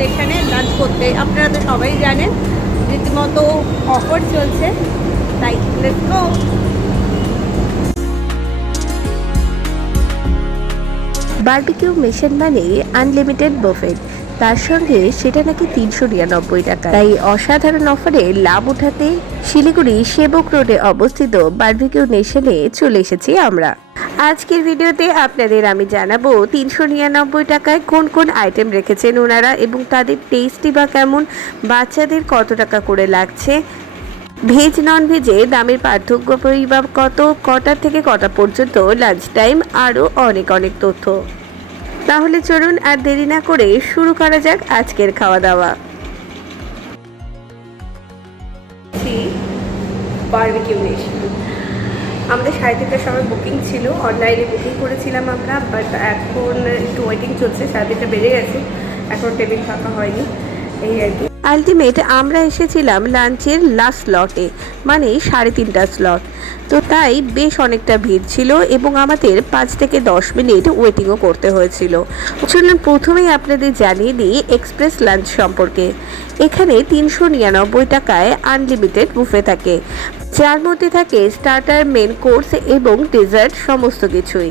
নেশনে lunch করতে। আপনারা তো সবাই জানেন রীতিমতো অফার চলছে, তাই লেটস গো। বারবিকিউ নেশন মানে আনলিমিটেড বুফেট, তার সঙ্গে সেটা নাকি 399 টাকা। তাই অসাধারণ অফারে লাভ উঠাতে শিলিগুড়ি সেবক রোডে অবস্থিত বারবিকিউ নেশনে চলে এসেছি আমরা। আজকের ভিডিওতে আপনাদের আমি জানাবো 399 টাকায় কোন কোন আইটেম রেখেছেন ওনারা এবং তাদের টেস্টই বা কেমন, বাচ্চাদের কত টাকা করে লাগছে, ভেজ নন ভেজে দামের পার্থক্য বা কত, কটা থেকে কটা পর্যন্ত লাঞ্চ টাইম, আরও অনেক অনেক তথ্য। তাহলে চলুন আর দেরি না করে শুরু করা যাক আজকের খাওয়া দাওয়া। বারবিকিউ নেশন আমাদের 3:30টার সময় বুকিং ছিল, অনলাইনে বুকিং করেছিলাম আমরা, বাট এখন একটু ওয়েটিং চলছে, 3:30টা বেজে গেছে, এখন টেবিল ফাঁকা হয়নি, এই আর কি। আলটিমেট আমরা এসেছিলাম লাঞ্চের লাস্ট স্লটে, মানে 3:30টা স্লট, তো তাই বেশ অনেকটা ভিড় ছিল এবং আমাদের 5 থেকে 10 মিনিট ওয়েটিংও করতে হয়েছিল। চলুন প্রথমেই আপনাদের জানিয়ে দিই এক্সপ্রেস লাঞ্চ সম্পর্কে। এখানে 399 টাকায় আনলিমিটেড বুফে থাকে, যার মধ্যে থাকে স্টার্টার, মেন কোর্স এবং ডেজার্ট সমস্ত কিছুই।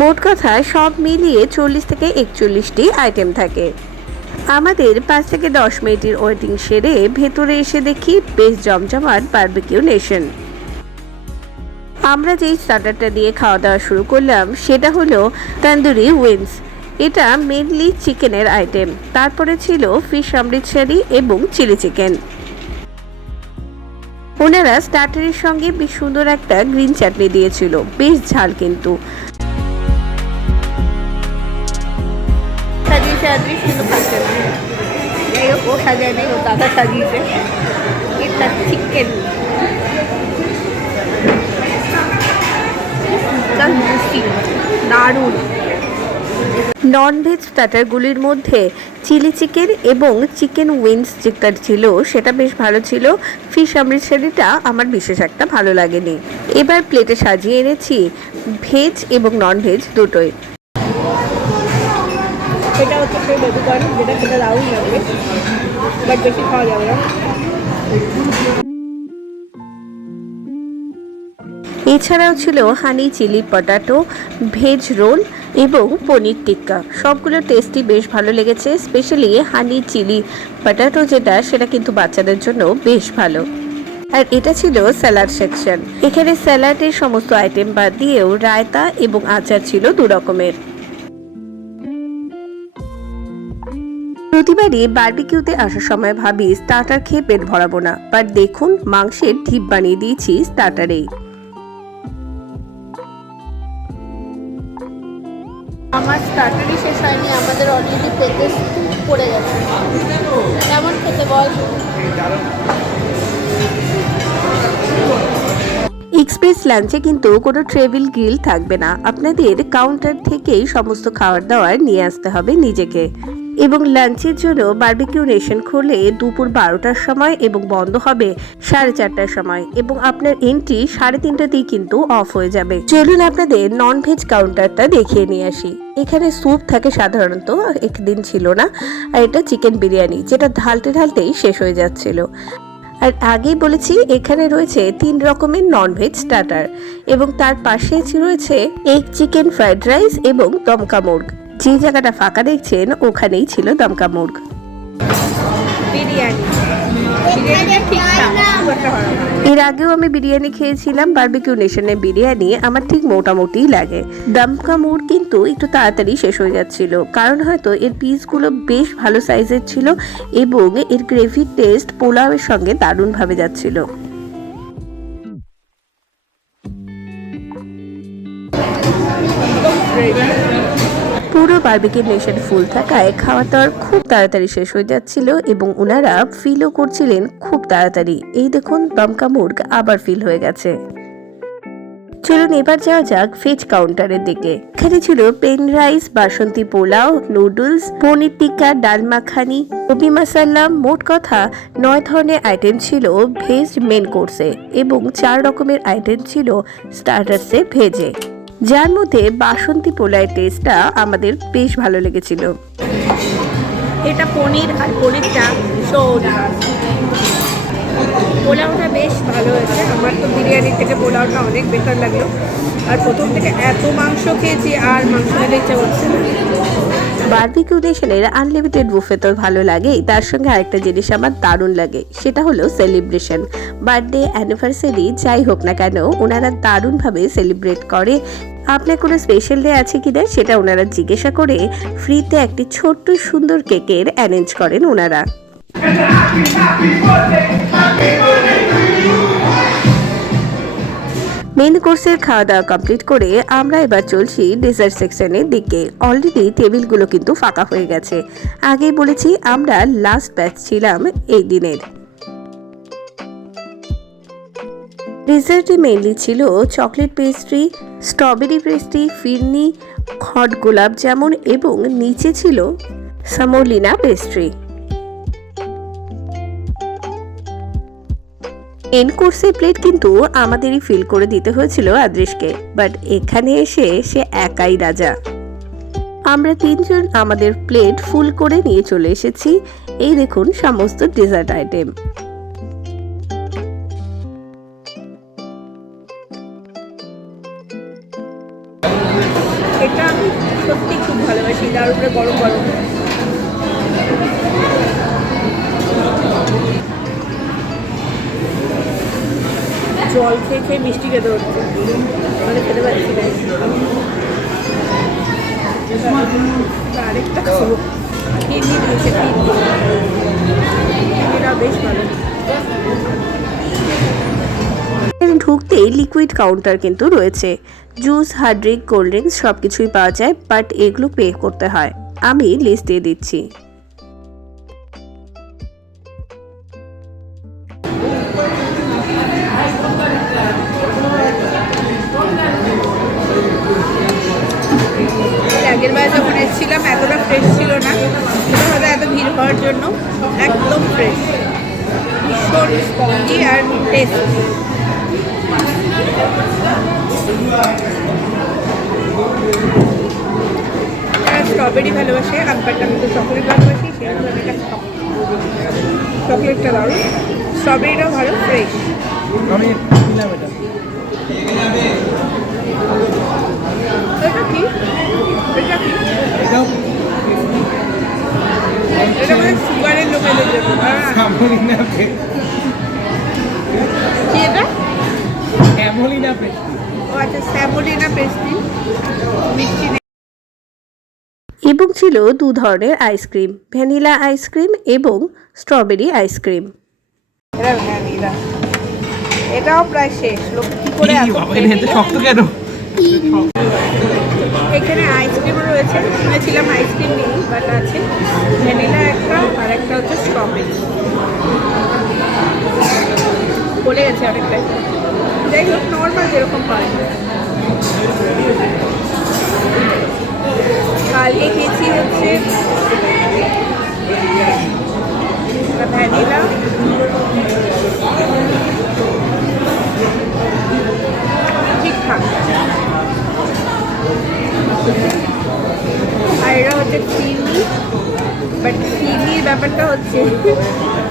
মোট কথা সব মিলিয়ে 40 থেকে 41টি আইটেম থাকে। আমাদের 5 থেকে 10 মিনিটের ওয়েটিং সেরে ভেতরে এসে দেখি বেশ জমজমাট বারবিকিউ নেশন। আমরা যেই স্টার্টারটা দিয়ে খাওয়া দাওয়া শুরু করলাম সেটা হলো তন্দুরি উইংস। এটা মেনলি চিকেনের আইটেম। তারপরে ছিল ফিশ অমৃতসরি এবং চিলি চিকেন। ওনারা স্টার্টারের সঙ্গে বেশ সুন্দর একটা গ্রিন চাটনি দিয়েছিল, বেশ ঝাল কিন্তু। ও সাজায় নেই, ও দাদা সাজিয়েছে। এটা চিকেন দারুণ। নন ভেজ স্টার্টারগুলির মধ্যে চিলি চিকেন এবং চিকেন উইংস যেটা ছিল সেটা বেশ ভালো ছিল। ফিশ অমৃতসরিটা আমার বিশেষ একটা ভালো লাগেনি। এবার প্লেটে সাজিয়ে এনেছি ভেজ এবং নন ভেজ দুটোই। এটা হচ্ছে সেই বেবুকর্ন, যেটা খেতে দারুণ লাগবে, বাট বেশি খাওয়া যাবে না। এছাড়াও ছিল honey chilli potato, veg roll এবং পনির টিক্কা। সবগুলো টেস্টই বেশ ভালো লেগেছে, স্পেশালি হানি চিলি পটাটো যেটা, সেটা কিন্তু বাচ্চাদের জন্য বেশ ভালো। আর এটা ছিল স্যালাড সেকশন। এখানে স্যালাডের সমস্ত আইটেম বাদ দিয়েও রায়তা এবং আচার ছিল 2 রকমের। প্রতিবারই বারবিকিউতে আসার সময় ভাবি স্টার্টার খেয়ে পেট ভরাবো না, বাট দেখুন মাংসের ঢিপ বানিয়ে দিয়েছি স্টার্টারেই। আমার স্টার্টারই শেষ হয়নি, আমাদের অলরেডি পেটে স্তূপ পড়ে গেছে। কেমন খেতে বল? এক্সপ্রেস লাঞ্চে কিন্তু কোনো ট্রেভেল গ্রিল থাকবে না, আপনাদের কাউন্টার থেকেই সমস্ত খাবার দাবার নিয়ে আসতে হবে নিজেকে। এবং লাঞ্চের জন্য বারবিকিউ নেশন খোলে দুপুর 12টার সময় এবং বন্ধ হবে 4:30টার সময়, এবং আপনার এন্ট্রি 3:30টাতেই কিন্তু অফ হয়ে যাবে। চলুন আপনাদের নন ভেজ কাউন্টারটা দেখিয়ে নিয়ে আসি। এখানে স্যুপ থাকে সাধারণত, একদিন ছিল না। আর এটা চিকেন বিরিয়ানি, যেটা ঢালতে ঢালতেই শেষ হয়ে যাচ্ছিল। আর আগেই বলেছি এখানে রয়েছে 3 রকমের নন ভেজ স্টার্টার, এবং তার পাশে রয়েছে এগ চিকেন ফ্রাইড রাইস এবং দমকা মুর্গ। যে জায়গাটা ফাঁকা দেখছেন ওখানেই ছিল দমকা মুর্গ। এর আগেও আমি বিরিয়ানি খেয়েছিলাম, বারবিকিউ নেশনের বিরিয়ানি আমার ঠিক মোটামুটি লাগে। দমকা মুর্গ কিন্তু একটু তাড়াতাড়ি শেষ হয়ে যাচ্ছিল, কারণ হয়তো এর পিসগুলো বেশ ভালো সাইজের ছিল এবং এর গ্রেভির টেস্ট পোলাওয়ের সঙ্গে দারুণভাবে যাচ্ছিল। পুরো বারবিকিউ নেশন ফুল থাকায় খাওয়া দাওয়ার খুব তাড়াতাড়ি শেষ হয়ে যাচ্ছিল এবং ওনারা ফিলও করছিলেন খুব তাড়াতাড়ি। এই দেখুন দমকা মুর্গ আবার ফিল হয়ে গেছে। চলুন এবার যাওয়া যাক ভেজ কাউন্টারের দিকে। এখানে ছিল প্লেন রাইস, বাসন্তী পোলাও, নুডলস, পনির টিক্কা, ডাল মাখানি, গোবি মশলা। মোট কথা 9 ধরনের আইটেম ছিল ভেজ মেন কোর্সে এবং 4 রকমের আইটেম ছিল স্টার্টার্সে ভেজে, যার মধ্যে বাসন্তী পোলাওয়ের টেস্টটা আমাদের বেশ ভালো লেগেছিল। এটা পনির আর পনিরটা শোন, পোলাওটা বেশ ভালো হয়েছে। আমার তো বিরিয়ানি থেকে পোলাওটা অনেক বেটার লাগলো। আর প্রথম থেকে এত মাংস খেয়েছি আর মাংস খেতে ইচ্ছা করছে না। বারবিকিউ নেশনের আনলিমিটেড বুফে তো ভালো লাগেই, তার সঙ্গে আরেকটা জিনিস আমার দারুণ লাগে, সেটা হলো সেলিব্রেশন। বার্থডে, অ্যানিভার্সারি যাই হোক না কেন, ওনারা দারুণভাবে সেলিব্রেট করে। আপনার কোনো স্পেশাল ডে আছে কিনা সেটা ওনারা জিজ্ঞাসা করে ফ্রিতে একটি ছোট্ট সুন্দর কেকের অ্যারেঞ্জ করেন ওনারা। মেন কোর্সের খাওয়া দাওয়া কমপ্লিট করে আমরা এবার চলছি ডেজার্ট সেকশনের দিকে। অলরেডি টেবিলগুলো কিন্তু ফাঁকা হয়ে গেছে। আগেই বলেছি আমরা লাস্ট ব্যাচ ছিলাম এই দিনের। ডেজার্টে মেনলি ছিল চকলেট পেস্ট্রি, স্ট্রবেরি পেস্ট্রি, ফিরনি, হট গোলাপ জামুন এবং নিচে ছিল সামোলিনা পেস্ট্রি। মেন কোর্সের প্লেট কিন্তু আমাদেরই ফিল করে দিতে হয়েছিল আদৃশকে, বাট এখানে এসে সে একাই রাজা। আমরা তিনজন আমাদের প্লেট ফুল করে নিয়ে চলে এসেছি। এই দেখুন সমস্ত ডেজার্ট আইটেম। এটা আমি সত্যি খুব ভালোবাসি, তার উপরে গরম গরম। জল খেয়ে খেয়ে মিষ্টি খেতে হচ্ছে, মানে খেতে পারছি না। আরেকটা খাবো, কিডনি দিয়েছে, কিডনিটা বেশ ভালো। ঢুকতেই লিকুইড কাউন্টার কিন্তু রয়েছে। Juice, hard drink, cold drinks সবকিছুই পাওয়া যায়, বাট এগুলো পে করতে হয়। আমি লিস্ট দিয়ে দিচ্ছি। আগের বার যখন এসেছিলাম এতটা ফ্রেশ ছিল না, এটা হয়তো এত ভিড় হওয়ার জন্য। একদম ফ্রেশ, ভীষণ স্পঞ্জি আর টেস্ট। যারা স্ট্রবেরি ভালোবাসে, আমপারটা আমি তো চকলেট ভালোবাসি, সেরকম আমি এটা খাবো। চকলেটটা দারুণ, স্ট্রবেরিটাও ভালো, ফ্রেশ। আমি নিলাম এটা। এটা কি? এটা কি? এটাও এটা মানে সুগারের লোকেদের জন্য। স্যামোলিনা পেস্ট্রি। কি এটা? স্যামোলিনা পেস্ট্রি। ও আচ্ছা, স্যামোলিনা পেস্ট্রি, মিষ্টি। এবং ছিল দু ধরনের আইসক্রিম, ভ্যানিলা আইসক্রিম এবং স্ট্রবেরি আইসক্রিম। এটা ভ্যানিলা, এটাও প্রায় শেষ। লোক কি করে এই বাবা, এটা এত শক্ত কেন? এখানে আইসক্রিমও রয়েছে, শুনেছিলাম আইসক্রিম নেই, বাট আছে ভ্যানিলা একটা, আর একটা হচ্ছে স্ট্রবেরি। বলে গেছে অনেকটাই। যাই হোক, নর্মাল যেরকম পাওয়া যায়। কালকে খেয়েছি হচ্ছে ভ্যানিলা, ঠিকঠাক। আর এটা হচ্ছে চিনি, বাট চিনির ব্যাপারটা হচ্ছে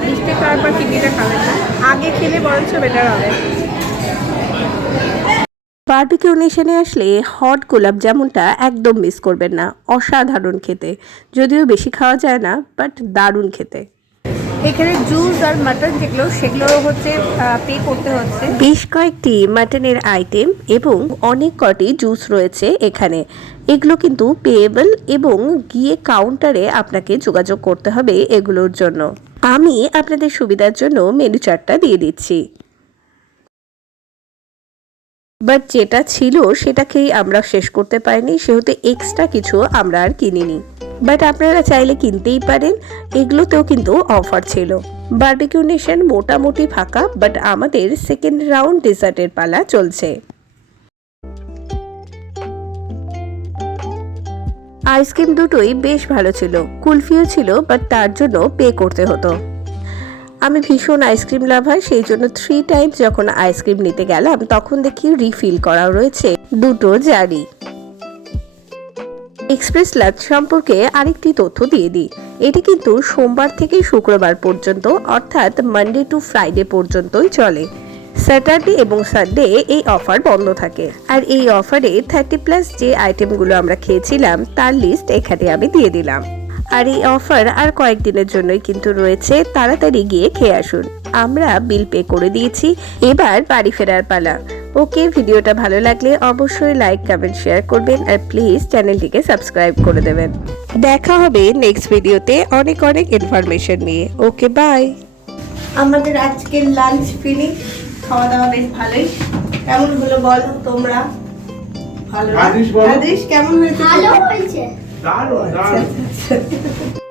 মিষ্টি খাওয়ার পর চিনিটা খাবেন না, আগে খেলে বরঞ্চ বেটার হবে। বারবিকিউ নেশনে আসলে হট গোলাপ জামুনটা একদম মিস করবেন না, অসাধারণ খেতে। যদিও বেশি খাওয়া যায় না, বাট দারুণ খেতে। এখানে জুস আর মাটন যেগুলো, সেগুলো হচ্ছে পে করতে হচ্ছে। বেশ কয়েকটি মাটনের আইটেম এবং অনেক কটি জুস রয়েছে এখানে। এগুলো কিন্তু পেয়েবল এবং গিয়ে কাউন্টারে আপনাকে যোগাযোগ করতে হবে এগুলোর জন্য। আমি আপনাদের সুবিধার জন্য মেনু চার্টটা দিয়ে দিচ্ছি। বাট যেটা ছিল সেটাকেই আমরা শেষ করতে পারিনি, সেহেতু এক্সট্রা কিছু আমরা আর কিনিনি। বাট আপনারা চাইলে কিনতেই পারেন, এগুলোতেও কিন্তু অফার ছিল। বারবিকিউ নেশন মোটামুটি ফাঁকা, বাট আমাদের সেকেন্ড রাউন্ড ডেজার্টের পালা চলছে। আইসক্রিম দুটোই বেশ ভালো ছিল, কুলফিও ছিল, বাট তার জন্য পে করতে হতো। আমি ভীষণ আইসক্রিম লাভার, সেই জন্য 3 টাইমস যখন আইসক্রিম নিতে গেলাম তখন দেখি রিফিল করা রয়েছে দুটো জারি। এক্সপ্রেস লাঞ্চ সম্পর্কে আরেকটি তথ্য দিয়ে দিই। এটি কিন্তু সোমবার থেকে শুক্রবার পর্যন্ত অর্থাৎ মানডে টু ফ্রাইডে পর্যন্তই চলে। স্যাটারডে এবং সানডে এই অফার বন্ধ থাকে। আর এই অফারে 30+ যে আইটেমগুলো আমরা খেয়েছিলাম তার লিস্ট এখানে আমি দিয়ে দিলাম। আর এই অফার আর কয়েকদিনের জন্যই কিন্তু রয়েছে, তাড়াতাড়ি গিয়ে খেয়ে আসুন। আমরা বিল পে করে দিয়েছি, এবার বাড়ি ফেরার পালা। ওকে, ভিডিওটা ভালো লাগলে অবশ্যই লাইক, কমেন্ট, শেয়ার করবেন আর প্লিজ চ্যানেলটিকে সাবস্ক্রাইব করে দেবেন। দেখা হবে নেক্সট ভিডিওতে অনেক অনেক ইনফরমেশন নিয়ে। ওকে, বাই। আমাদের আজকের লাঞ্চ ফিনিশ, খাওয়া দাওয়া বেশ ভালোই। কেমন হলো বলো তোমরা? ভালো না? আদিশ বলো। আদিশ কেমন হয়েছে? ভালো হয়েছে। দারুণ দারুণ। আচ্ছা, আচ্ছা।